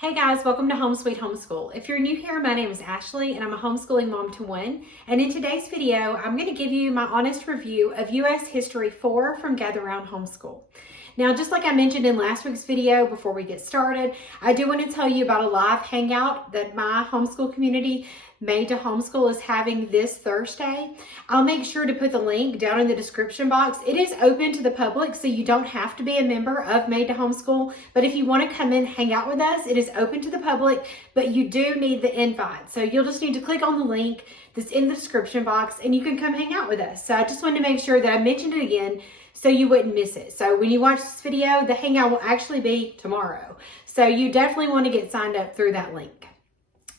Hey guys, welcome to Home Sweet Homeschool. If you're new here, my name is Ashley and I'm a homeschooling mom to one. And in today's video, I'm going to give you my honest review of U.S. History 4 from Gather Round Homeschool. Now, just like I mentioned in last week's video, before we get started, I do want to tell you about a live hangout that my homeschool community, Made to Homeschool, is having this Thursday. I'll make sure to put the link down in the description box. It is open to the public, so you don't have to be a member of Made to Homeschool. But if you want to come in, hang out with us, it is open to the public, but you do need the invite. So you'll just need to click on the link that's in the description box and you can come hang out with us. So I just wanted to make sure that I mentioned it again so you wouldn't miss it. So when you watch this video, the hangout will actually be tomorrow. So you definitely want to get signed up through that link.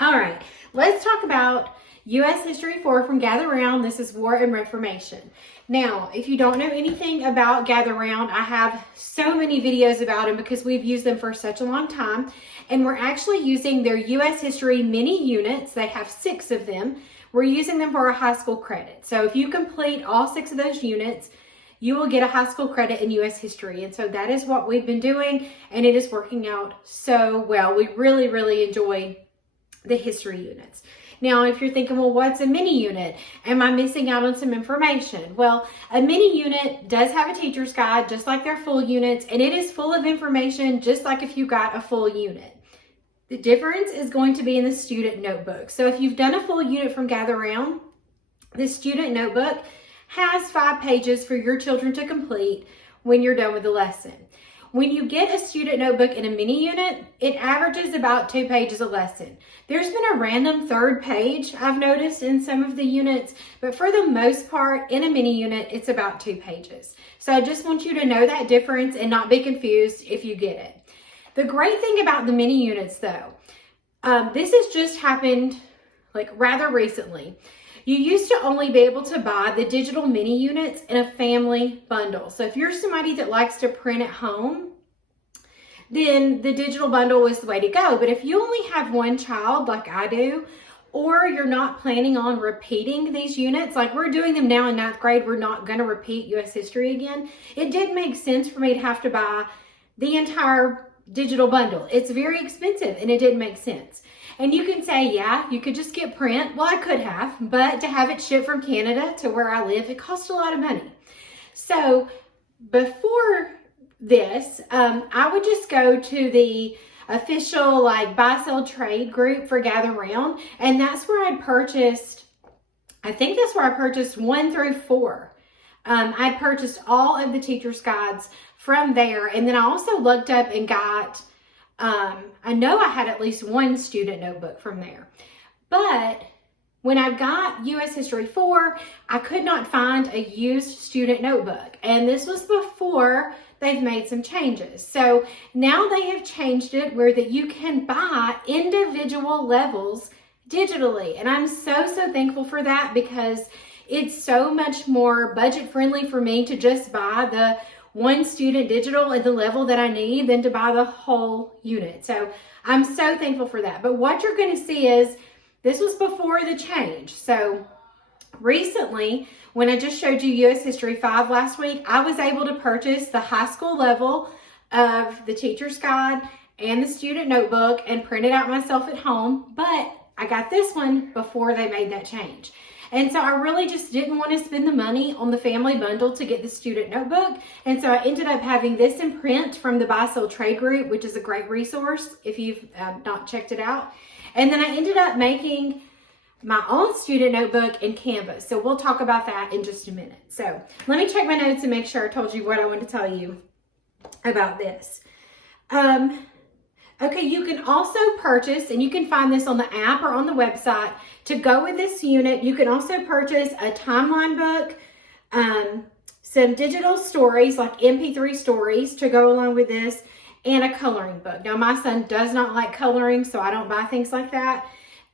All right, let's talk about U.S. History 4 from Gather Round. This is War and Reformation. Now, if you don't know anything about Gather Round, I have so many videos about them because we've used them for such a long time. And we're actually using their U.S. History mini units. They have 6 of them. We're using them for a high school credit. So if you complete all 6 of those units, you will get a high school credit in U.S. history. And so that is what we've been doing, and it is working out so well. We really, really enjoy the history units. Now, if you're thinking, well, what's a mini unit? Am I missing out on some information? Well, a mini unit does have a teacher's guide, just like their full units, and it is full of information, just like if you got a full unit. The difference is going to be in the student notebook. So if you've done a full unit from Gather Round, the student notebook has 5 pages for your children to complete when you're done with the lesson. When you get a student notebook in a mini unit, it averages about 2 pages a lesson. There's been a random 3rd page I've noticed in some of the units, but for the most part, in a mini unit, it's about 2 pages. So I just want you to know that difference and not be confused if you get it. The great thing about the mini units though, this has just happened like rather recently. You used to only be able to buy the digital mini units in a family bundle. So if you're somebody that likes to print at home, then the digital bundle is the way to go. But if you only have one child like I do, or you're not planning on repeating these units, like we're doing them now in 9th grade, we're not going to repeat U.S. history again. It didn't make sense for me to have to buy the entire digital bundle. It's very expensive and it didn't make sense. And you can say, yeah, you could just get print. Well, I could have, but to have it shipped from Canada to where I live, it costs a lot of money. So before this, I would just go to the official buy, sell, trade group for Gather Round. And that's where I purchased 1 through 4. I purchased all of the teacher's guides from there. And then I also looked up and got I know I had at least 1 student notebook from there, but when I got U.S. History 4, I could not find a used student notebook, and this was before they've made some changes. So now they have changed it where that you can buy individual levels digitally, and I'm so thankful for that because it's so much more budget friendly for me to just buy the 1 student digital at the level that I need than to buy the whole unit. So I'm so thankful for that. But what you're going to see is this was before the change. So recently, when I just showed you U.S. History 5 last week, I was able to purchase the high school level of the teacher's guide and the student notebook and print it out myself at home. But I got this one before they made that change. And so I really just didn't want to spend the money on the family bundle to get the student notebook. And so I ended up having this in print from the Buy Sell Trade group, which is a great resource if you've not checked it out. And then I ended up making my own student notebook in Canva. So we'll talk about that in just a minute. So let me check my notes and make sure I told you what I want to tell you about this. Okay, you can also purchase, and you can find this on the app or on the website, to go with this unit. You can also purchase a timeline book, some digital stories like MP3 stories to go along with this, and a coloring book. Now, my son does not like coloring, so I don't buy things like that.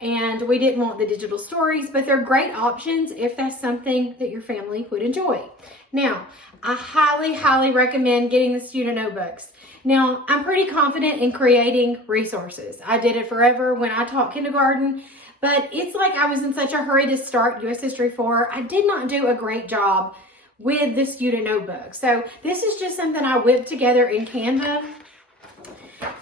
And we didn't want the digital stories, but they're great options if that's something that your family would enjoy. Now, I highly recommend getting the student notebooks. Now, I'm pretty confident in creating resources. I did it forever when I taught kindergarten, but it's like I was in such a hurry to start U.S. History 4. I did not do a great job with the student notebook. So this is just something I whipped together in Canva.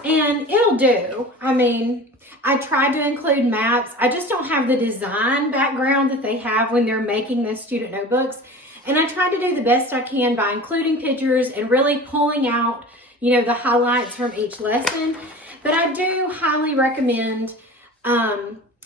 and it'll do. I mean, I tried to include maps. I just don't have the design background that they have when they're making those student notebooks. And I tried to do the best I can by including pictures and really pulling out, you know, the highlights from each lesson. But I do highly recommend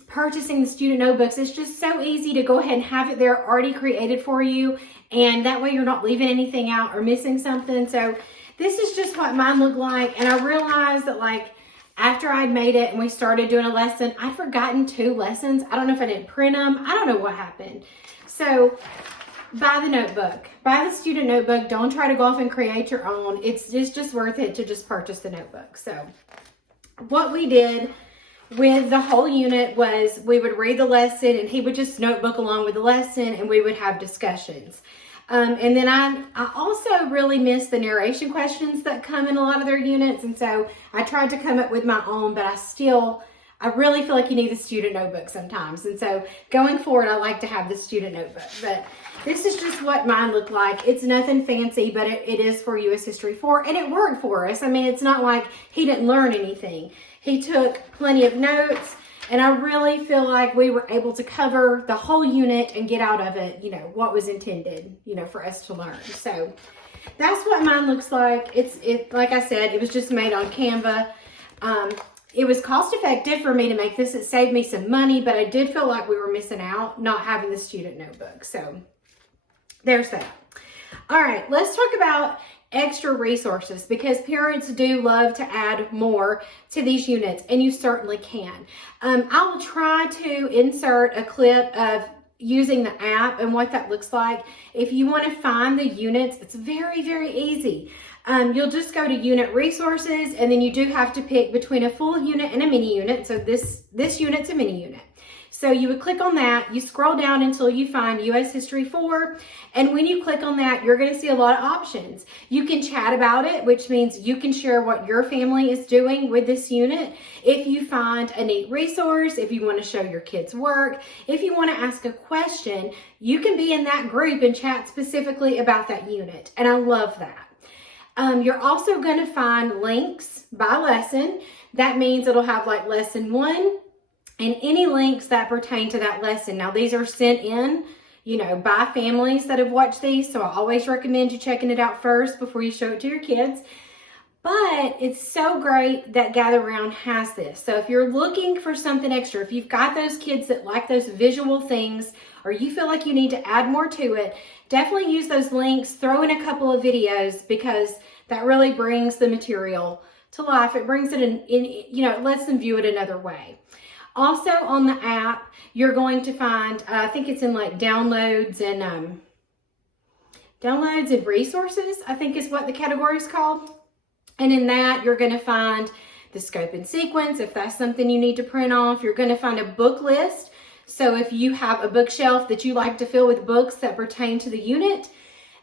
purchasing the student notebooks. It's just so easy to go ahead and have it there already created for you. And that way you're not leaving anything out or missing something. So this is just what mine looked like. And I realized that, like, after I'd made it and we started doing a lesson, I'd forgotten 2 lessons. I don't know if I didn't print them. I don't know what happened. So buy the notebook. Buy the student notebook. Don't try to go off and create your own. It's just worth it to just purchase the notebook. So what we did with the whole unit was we would read the lesson and he would just notebook along with the lesson and we would have discussions. And then I also really miss the narration questions that come in a lot of their units. And so I tried to come up with my own, but I really feel like you need the student notebook sometimes. And so going forward, I like to have the student notebook. But this is just what mine looked like. It's nothing fancy, but it is for U.S. History 4. And it worked for us. I mean, it's not like he didn't learn anything. He took plenty of notes. And I really feel like we were able to cover the whole unit and get out of it, you know, what was intended, you know, for us to learn. So that's what mine looks like. Like I said, it was just made on Canva. It was cost effective for me to make this. It saved me some money, but I did feel like we were missing out not having the student notebook. So there's that. All right, let's talk about extra resources, because parents do love to add more to these units, and you certainly can. I will try to insert a clip of using the app and what that looks like. If you want to find the units, it's very, very easy. You'll just go to unit resources, and then you do have to pick between a full unit and a mini unit. So this unit's a mini unit. So you would click on that, you scroll down until you find U.S. History 4, and when you click on that, you're going to see a lot of options. You can chat about it, which means you can share what your family is doing with this unit. If you find a neat resource, if you want to show your kids work, if you want to ask a question, you can be in that group and chat specifically about that unit, and I love that. You're also going to find links by lesson. That means it'll have like lesson 1, and any links that pertain to that lesson. Now, these are sent in, you know, by families that have watched these, so I always recommend you checking it out first before you show it to your kids. But it's so great that Gather Round has this. So if you're looking for something extra, if you've got those kids that like those visual things, or you feel like you need to add more to it, definitely use those links, throw in a couple of videos, because that really brings the material to life. It brings it in, you know, it lets them view it another way. Also on the app, you're going to find, I think it's in like downloads and resources, I think is what the category is called. And in that, you're going to find the scope and sequence, if that's something you need to print off. You're going to find a book list. So if you have a bookshelf that you like to fill with books that pertain to the unit,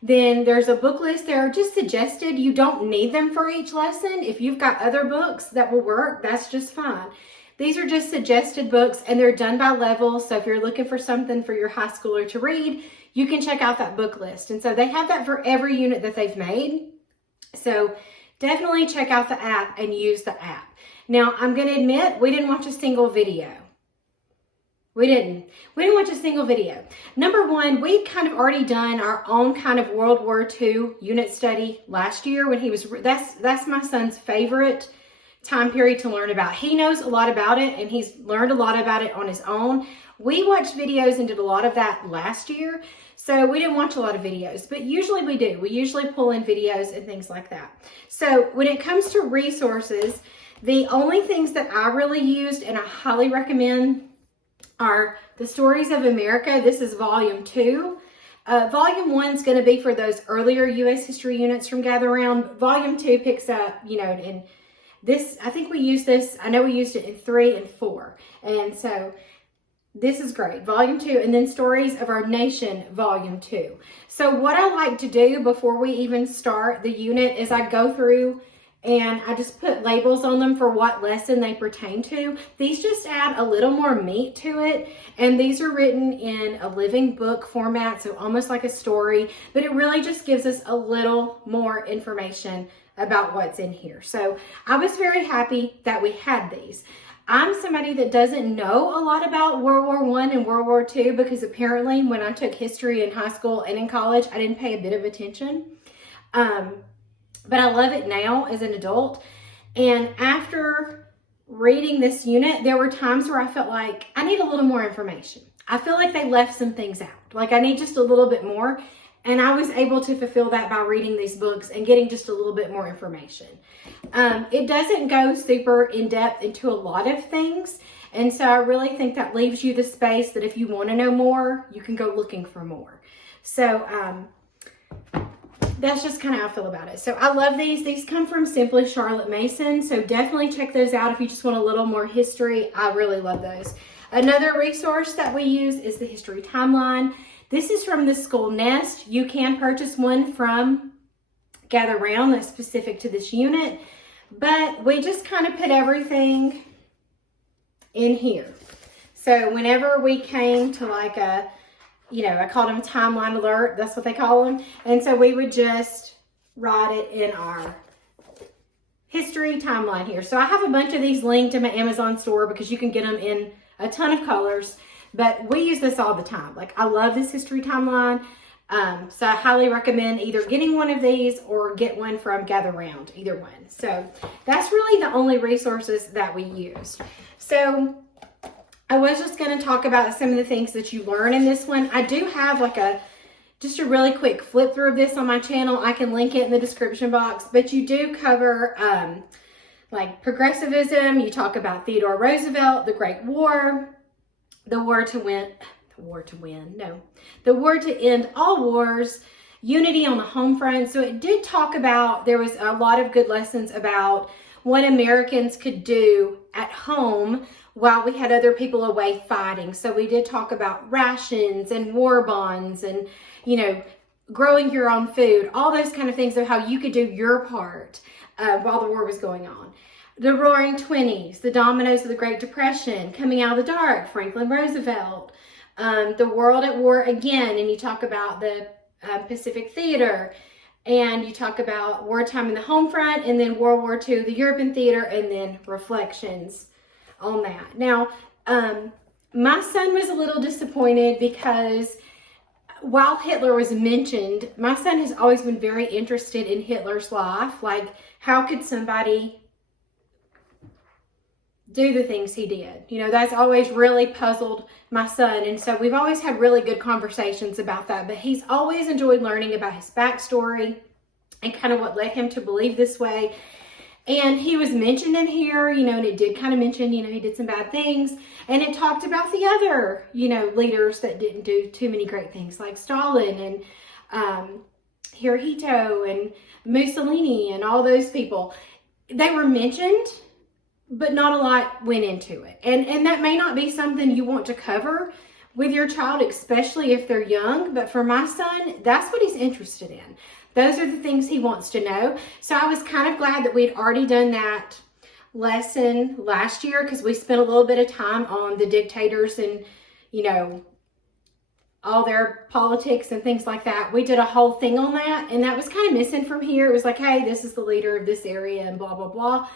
then there's a book list there just suggested. You don't need them for each lesson. If you've got other books that will work, that's just fine. These are just suggested books, and they're done by level. So if you're looking for something for your high schooler to read, you can check out that book list. And so they have that for every unit that they've made. So definitely check out the app and use the app. Now, I'm going to admit, we didn't watch a single video. We didn't watch a single video. Number one, we'd kind of already done our own kind of World War II unit study last year when he was, that's my son's favorite time period to learn about. He knows a lot about it, and he's learned a lot about it on his own. We watched videos and did a lot of that last year, so we didn't watch a lot of videos, but usually we do. We usually pull in videos and things like that. So when it comes to resources, the only things that I really used and I highly recommend are the Stories of America. This is volume 2. Volume 1 is going to be for those earlier U.S. history units from Gather Round. Volume 2 picks up, you know, in this, I think we used this, I know we used it in 3 and 4. And so this is great. Volume 2, and then Stories of Our Nation, Volume 2. So what I like to do before we even start the unit is I go through and I just put labels on them for what lesson they pertain to. These just add a little more meat to it, and these are written in a living book format, so almost like a story, but it really just gives us a little more information about what's in here. So I was very happy that we had these. I'm somebody that doesn't know a lot about World War I and World War II because apparently when I took history in high school and in college, I didn't pay a bit of attention. But I love it now as an adult. And after reading this unit, there were times where I felt like I need a little more information. I feel like they left some things out. Like I need just a little bit more. And I was able to fulfill that by reading these books and getting just a little bit more information. It doesn't go super in depth into a lot of things. And so I really think that leaves you the space that if you want to know more, you can go looking for more. So that's just kind of how I feel about it. So I love these. These come from Simply Charlotte Mason. So definitely check those out if you just want a little more history. I really love those. Another resource that we use is the History Timeline. This is from the School Nest. You can purchase one from Gather Round that's specific to this unit, but we just kind of put everything in here. So whenever we came to like a, I called them timeline alert, that's what they call them. And so we would just write it in our history timeline here. So I have a bunch of these linked in my Amazon store because you can get them in a ton of colors. But we use this all the time. Like I love this history timeline. So I highly recommend either getting one of these or get one from Gather Round, either one. So that's really the only resources that we used. So I was just going to talk about some of the things that you learn in this one. I do have like just a really quick flip through of this on my channel. I can link it in the description box, but you do cover like progressivism. You talk about Theodore Roosevelt, the Great War, the war to end all wars, unity on the home front. So it did talk about, there was a lot of good lessons about what Americans could do at home while we had other people away fighting. So we did talk about rations and war bonds and, growing your own food, all those kind of things of how you could do your part while the war was going on. The Roaring Twenties, the dominoes of the Great Depression, coming out of the dark, Franklin Roosevelt, the world at war again, and you talk about the Pacific Theater, and you talk about wartime in the home front, and then World War II, the European theater, and then reflections on that. Now, my son was a little disappointed because while Hitler was mentioned, my son has always been very interested in Hitler's life. Like, how could somebody do the things he did? That's always really puzzled my son. And so we've always had really good conversations about that, but he's always enjoyed learning about his backstory and kind of what led him to believe this way. And he was mentioned in here, and it did kind of mention, he did some bad things. And it talked about the other, leaders that didn't do too many great things, like Stalin and Hirohito and Mussolini and all those people. They were mentioned, but not a lot went into it. And that may not be something you want to cover with your child, especially if they're young. But for my son, that's what he's interested in. Those are the things he wants to know. So I was kind of glad that we'd already done that lesson last year because we spent a little bit of time on the dictators and, all their politics and things like that. We did a whole thing on that, and that was kind of missing from here. It was like, hey, this is the leader of this area and blah, blah, blah.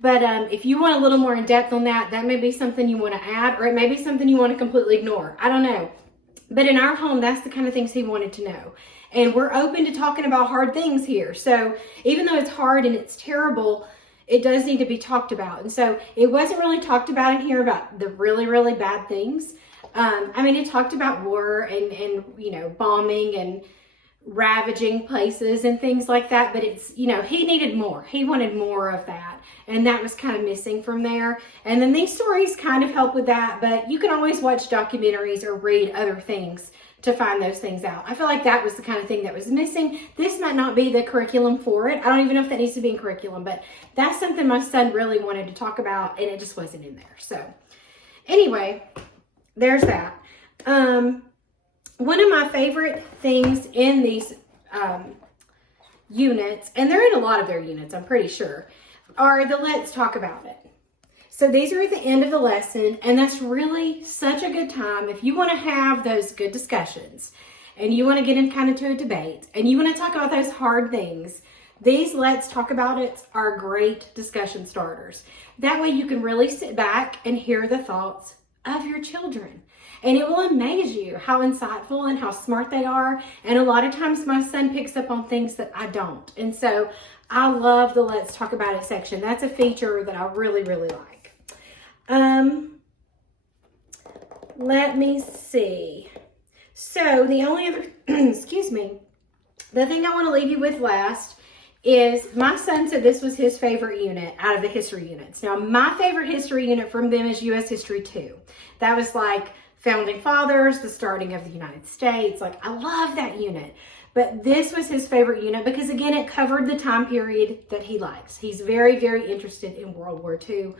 But if you want a little more in depth on that, that may be something you want to add, or it may be something you want to completely ignore. I don't know. But in our home, that's the kind of things he wanted to know. And we're open to talking about hard things here. So even though it's hard and it's terrible, it does need to be talked about. And so it wasn't really talked about in here about the really, really bad things. It talked about war and bombing and ravaging places and things like that, but it's, he needed more. He wanted more of that, and that was kind of missing from there. And then these stories kind of help with that, but you can always watch documentaries or read other things to find those things out. I feel like that was the kind of thing that was missing. This might not be the curriculum for it. I don't even know if that needs to be in curriculum, but that's something my son really wanted to talk about, and it just wasn't in there. So anyway, there's that. One of my favorite things in these units, and they're in a lot of their units, I'm pretty sure, are the Let's Talk About It. So these are at the end of the lesson, and that's really such a good time if you want to have those good discussions and you want to get into a debate and you want to talk about those hard things. These Let's Talk About It are great discussion starters. That way you can really sit back and hear the thoughts of your children. And it will amaze you how insightful and how smart they are. And a lot of times my son picks up on things that I don't. And so I love the Let's Talk About It section. That's a feature that I really, really like. Let me see. So the only other, excuse me, the thing I want to leave you with last is my son said this was his favorite unit out of the history units. Now, my favorite history unit from them is U.S. History 2. That was like Founding Fathers, the starting of the United States. Like, I love that unit. But this was his favorite unit because, again, it covered the time period that he likes. He's very, very interested in World War II.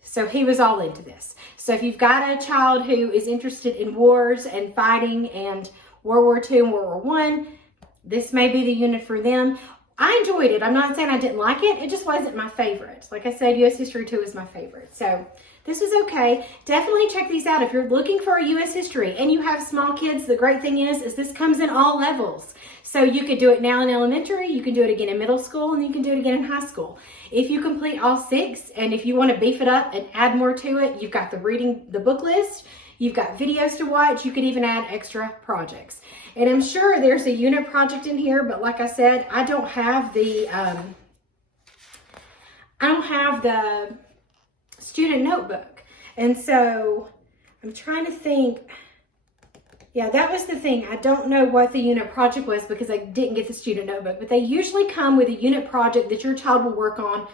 So he was all into this. So if you've got a child who is interested in wars and fighting and World War II and World War I, this may be the unit for them. I enjoyed it. I'm not saying I didn't like it. It just wasn't my favorite. Like I said, U.S. History 2 is my favorite. So this was okay. Definitely check these out. If you're looking for a U.S. History and you have small kids, the great thing is this comes in all levels. So you could do it now in elementary, you can do it again in middle school, and you can do it again in high school. If you complete all 6, and if you want to beef it up and add more to it, you've got the book list, you've got videos to watch, you could even add extra projects. And I'm sure there's a unit project in here, but like I said, I don't have the student notebook. And so I'm trying to think. Yeah, that was the thing. I don't know what the unit project was because I didn't get the student notebook, but they usually come with a unit project that your child will work on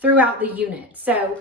throughout the unit. So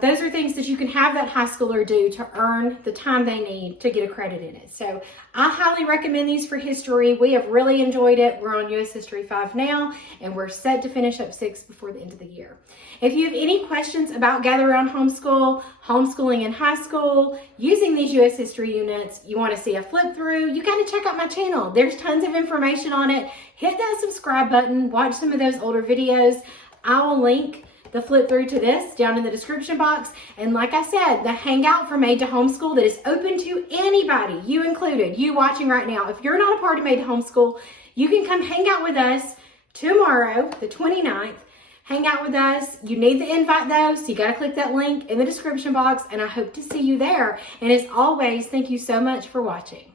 those are things that you can have that high schooler do to earn the time they need to get a credit in it. So I highly recommend these for history. We have really enjoyed it. We're on U.S. History 5 now, and we're set to finish up 6 before the end of the year. If you have any questions about Gather Round Homeschool, homeschooling in high school, using these U.S. History units, you want to see a flip through, you got to check out my channel. There's tons of information on it. Hit that subscribe button. Watch some of those older videos. I will link the flip through to this down in the description box. And like I said, the hangout for Made to Homeschool that is open to anybody, you included, you watching right now. If you're not a part of Made to Homeschool, you can come hang out with us tomorrow, the 29th. Hang out with us. You need the invite though, so you got to click that link in the description box, and I hope to see you there. And as always, thank you so much for watching.